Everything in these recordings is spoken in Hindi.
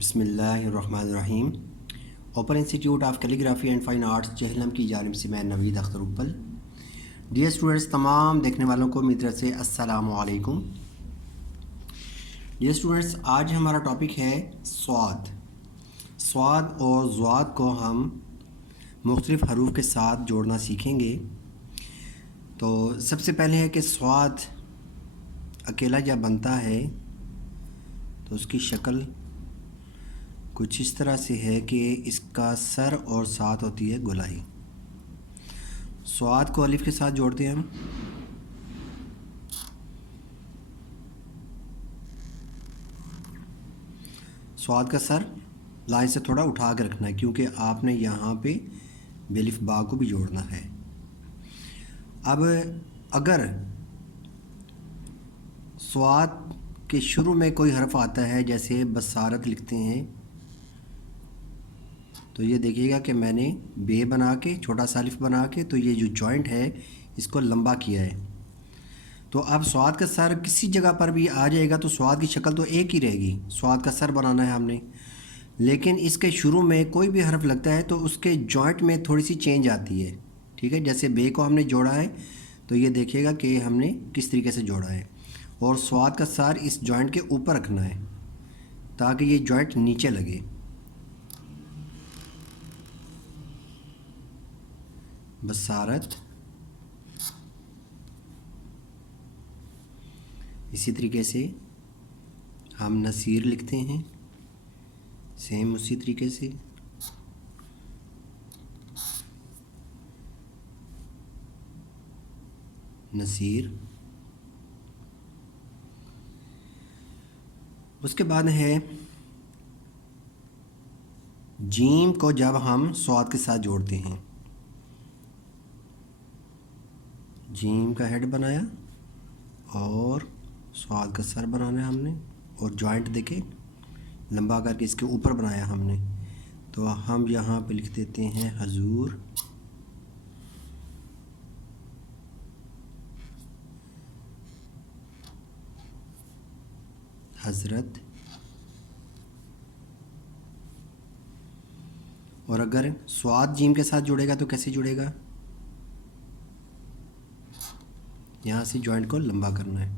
बिस्मिल्लाहिर्रहमानिर्रहीम। Open institute of calligraphy and fine arts Jhelum की जानिब से मैं नवीद अख्तर उप्पल। डियर स्टूडेंट्स, तमाम देखने वालों को मेरी तरफ से अस्सलामु अलैकुम। डियर स्टूडेंट्स, आज हमारा टॉपिक है स्वाद। स्वाद और ज़्वाद को हम मुख्तलिफ़ हरूफ के साथ जोड़ना सीखेंगे। तो सबसे पहले है कि स्वाद अकेला जब बनता है तो उसकी शक्ल कुछ इस तरह से है कि इसका सर और साथ होती है गोलाई। स्वाद को अलिफ के साथ जोड़ते हैं हम। स्वाद का सर लाइन से थोड़ा उठा कर रखना है क्योंकि आपने यहाँ पे बेलिफ बा को भी जोड़ना है। अब अगर स्वाद के शुरू में कोई हर्फ आता है, जैसे बसारत लिखते हैं, तो ये देखिएगा कि मैंने बे बना के छोटा सा अलिफ बना के तो ये जो जॉइंट है इसको लंबा किया है। तो अब स्वाद का सर किसी जगह पर भी आ जाएगा तो स्वाद की शक्ल तो एक ही रहेगी। स्वाद का सर बनाना है हमने, लेकिन इसके शुरू में कोई भी हर्फ लगता है तो उसके जॉइंट में थोड़ी सी चेंज आती है। ठीक है, जैसे बे को हमने जोड़ा है तो ये देखिएगा कि हमने किस तरीके से जोड़ा है। और स्वाद का सर इस जॉइंट के ऊपर रखना है ताकि ये जॉइंट नीचे लगे। बसारत। इसी तरीके से हम नसीर लिखते हैं, सेम उसी तरीके से। नसीर। उसके बाद है जीम को जब हम स्वाद के साथ जोड़ते हैं, जीम का हेड बनाया और स्वाद का सर बनाना है हमने, और जॉइंट देखे लंबा करके इसके ऊपर बनाया हमने। तो हम यहाँ पे लिख देते हैं हजूर। हजरत। और अगर स्वाद जीम के साथ जुड़ेगा तो कैसे जुड़ेगा, यहाँ से जॉइंट को लंबा करना है।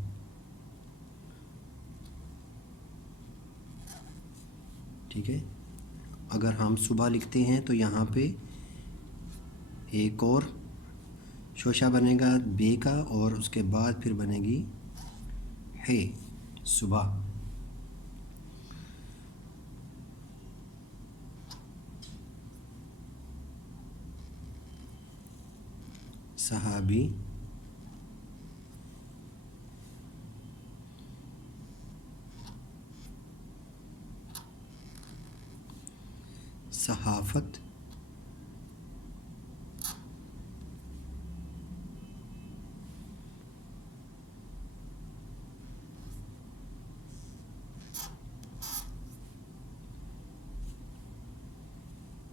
ठीक है, अगर हम सुबह लिखते हैं तो यहाँ पे एक और शोशा बनेगा बे का और उसके बाद फिर बनेगी है सुबह। सहाबी। सहाफत।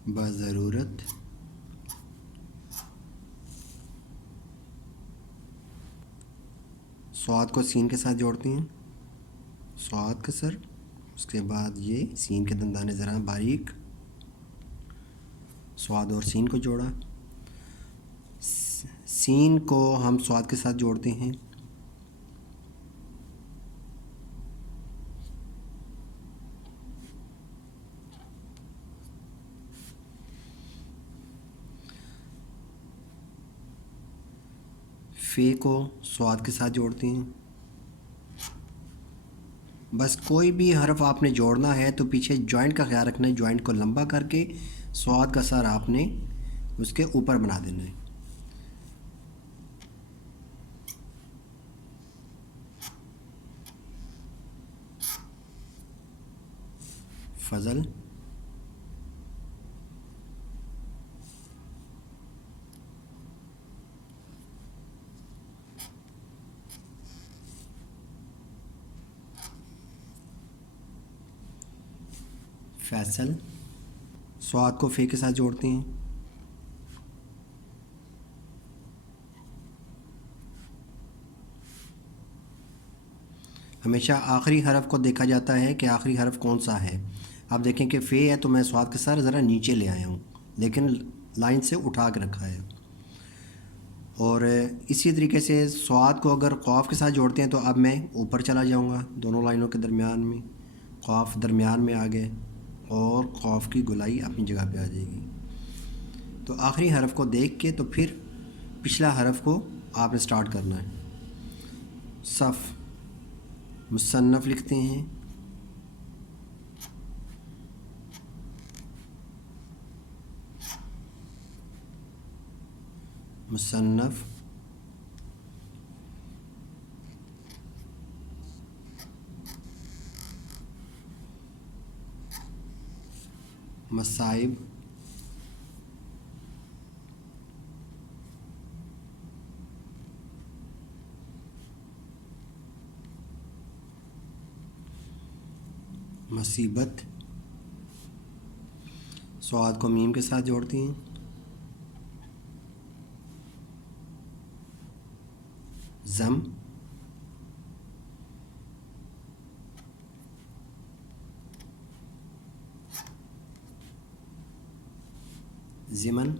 बज़रूरत। स्वाद को सीन के साथ जोड़ते हैं, स्वाद का सर, उसके बाद ये सीन के दंदाने ज़रा बारीक, स्वाद और सीन को जोड़ा। सीन को हम स्वाद के साथ जोड़ते हैं, फे को स्वाद के साथ जोड़ते हैं। बस कोई भी हर्फ आपने जोड़ना है तो पीछे जॉइंट का ख्याल रखना है, जॉइंट को लंबा करके स्वाद का सर आपने उसके ऊपर बना देना है। फजल। फैसल। स्वाद को फे के साथ जोड़ते हैं, हमेशा आखिरी हरफ को देखा जाता है कि आखिरी हरफ कौन सा है। आप देखें कि फ़े है तो मैं स्वाद का सर ज़रा नीचे ले आया हूँ, लेकिन लाइन से उठा के रखा है। और इसी तरीके से स्वाद को अगर ख़ौफ़ के साथ जोड़ते हैं तो अब मैं ऊपर चला जाऊँगा दोनों लाइनों के दरमियान में, ख़ौफ़ दरमियान में आ गए और ख़ौफ़ की गोलाई अपनी जगह पे आ जाएगी। तो आखिरी हरफ को देख के तो फिर पिछला हरफ को आपने स्टार्ट करना है। सफ़, मुसन्नफ़ लिखते हैं, मुसन्नफ़, मसाइब, मुसीबत, स्वाद को मीम के साथ जोड़ते हैं, ज़म, ज़िमन,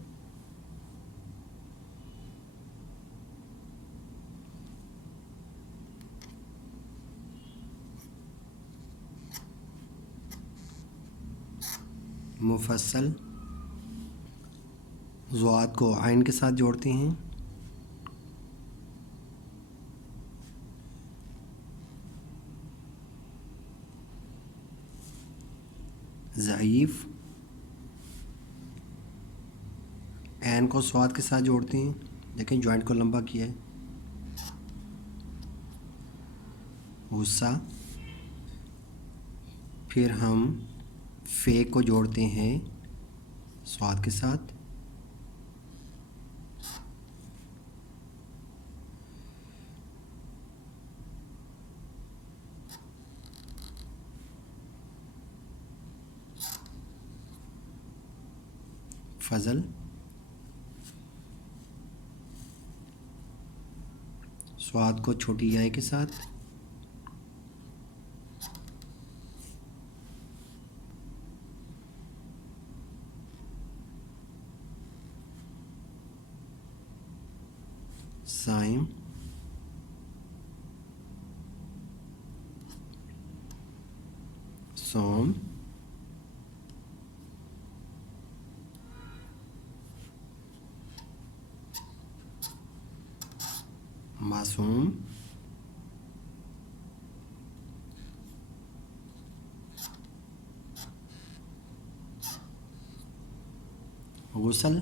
मुफस्सल, ज़ुआद को आइन के साथ जोड़ते हैं, ज़ईफ़, ऐन को स्वाद के साथ जोड़ते हैं, देखें जॉइंट को लंबा किया है, गुस्सा, फिर हम फ़े को जोड़ते हैं स्वाद के साथ, फ़ज़ल, स्वाद को छोटी याय के साथ, साइम, सोम, मासूम, गुसल,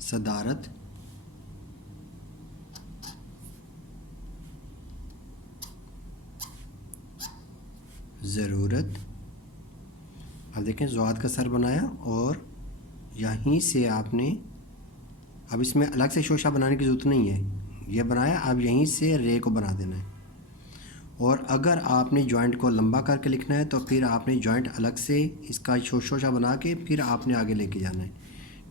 सदारत, ज़रूरत। अब देखें ज़ुआद का सर बनाया और यहीं से आपने, अब इसमें अलग से शोशा बनाने की ज़रूरत नहीं है, ये बनाया, अब यहीं से रे को बना देना है। और अगर आपने जॉइंट को लंबा करके लिखना है तो फिर आपने जॉइंट अलग से इसका शोशा बना के फिर आपने आगे लेके जाना है,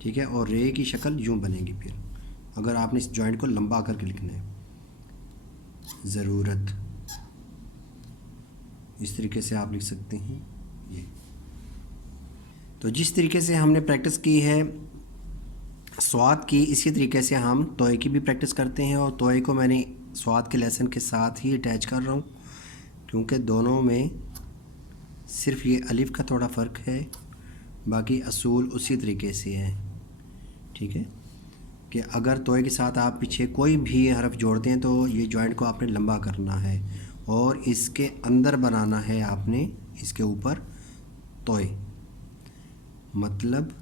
ठीक है। और रे की शक्ल यूँ बनेगी फिर, अगर आपने इस जॉइंट को लंबा करके लिखना है। ज़रूरत, इस तरीके से आप लिख सकते हैं ये। तो जिस तरीके से हमने प्रैक्टिस की है स्वाद की, इसी तरीके से हम तोय की भी प्रैक्टिस करते हैं। और तोय को मैंने स्वाद के लेसन के साथ ही अटैच कर रहा हूँ, क्योंकि दोनों में सिर्फ ये अलिफ का थोड़ा फ़र्क है, बाकी असूल उसी तरीके से है, ठीक है। कि अगर तोय के साथ आप पीछे कोई भी हरफ जोड़ते हैं तो ये जॉइंट को आपने लंबा करना है और इसके अंदर बनाना है आपने इसके ऊपर तोय, मतलब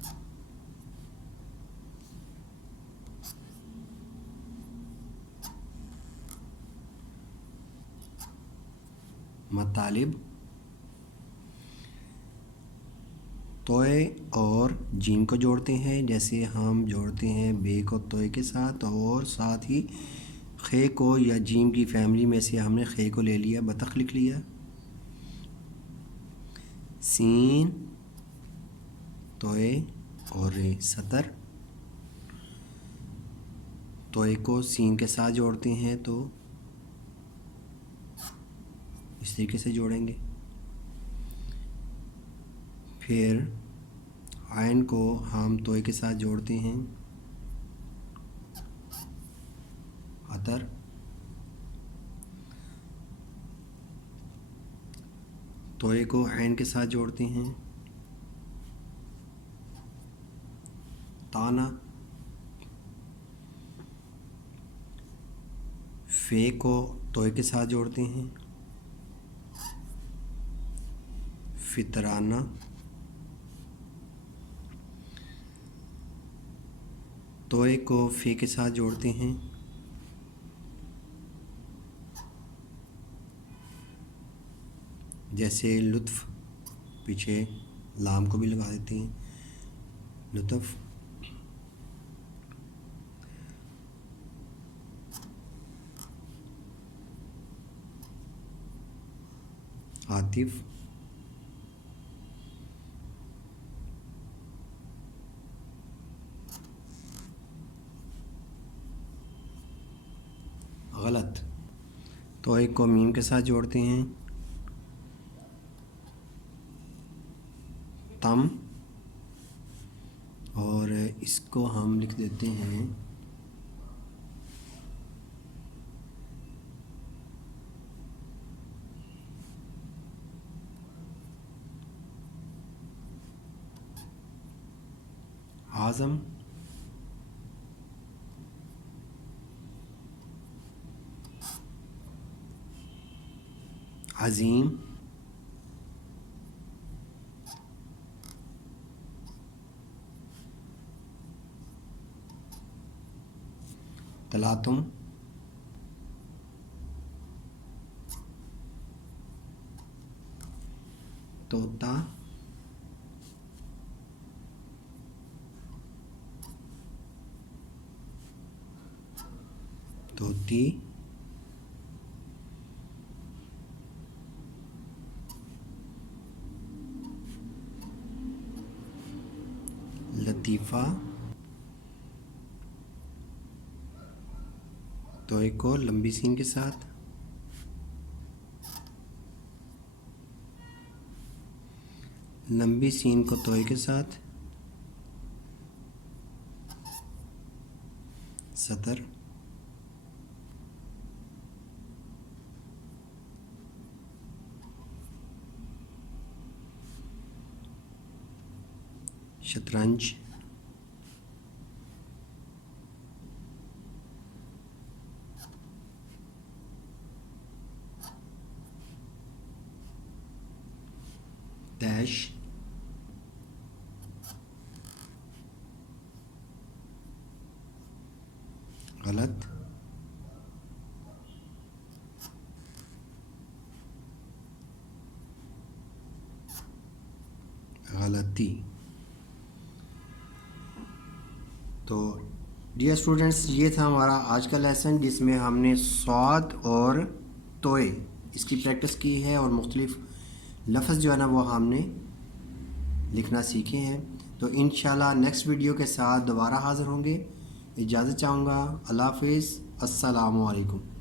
मतालिब, तोय और जीम को जोड़ते हैं, जैसे हम जोड़ते हैं बे को तोय के साथ, और साथ ही खे को या जीम की फैमिली में से हमने खे को ले लिया, बतख लिख लिया, सीन, तोय और रे, सतर, तोए को सीन के साथ जोड़ते हैं तो इस तरीके से जोड़ेंगे। फिर आयन को हम तोए के साथ जोड़ते हैं अतर। तोए को आयन के साथ जोड़ते हैं ताना। फे को तोए के साथ जोड़ते हैं फितराना। तोए को फे के साथ जोड़ते हैं जैसे लुत्फ़, पीछे लाम को भी लगा देते हैं लुत्फ़। आतिफ, गलत। तोए को मीम के साथ जोड़ते हैं तम, और इसको हम लिख देते हैं आज़म। अज़ीम, तलातुम, तोता, तोती, लतीफ़ा। तोए को लंबी सीन के साथ, लंबी सीन को तोए के साथ सतर। शतरंज, डैश, गलत। गलती। तो डियर स्टूडेंट्स, ये था हमारा आज का लेसन जिसमें हमने स्वाद और तोए इसकी प्रैक्टिस की है और मुख्तलिफ लफ्ज़ जो है ना वो हमने लिखना सीखे हैं। तो इंशाल्लाह नेक्स्ट वीडियो के साथ दोबारा हाज़िर होंगे। इजाज़त चाहूँगा। अल्लाह हाफ़िज़। अस्सलामु अलैकुम।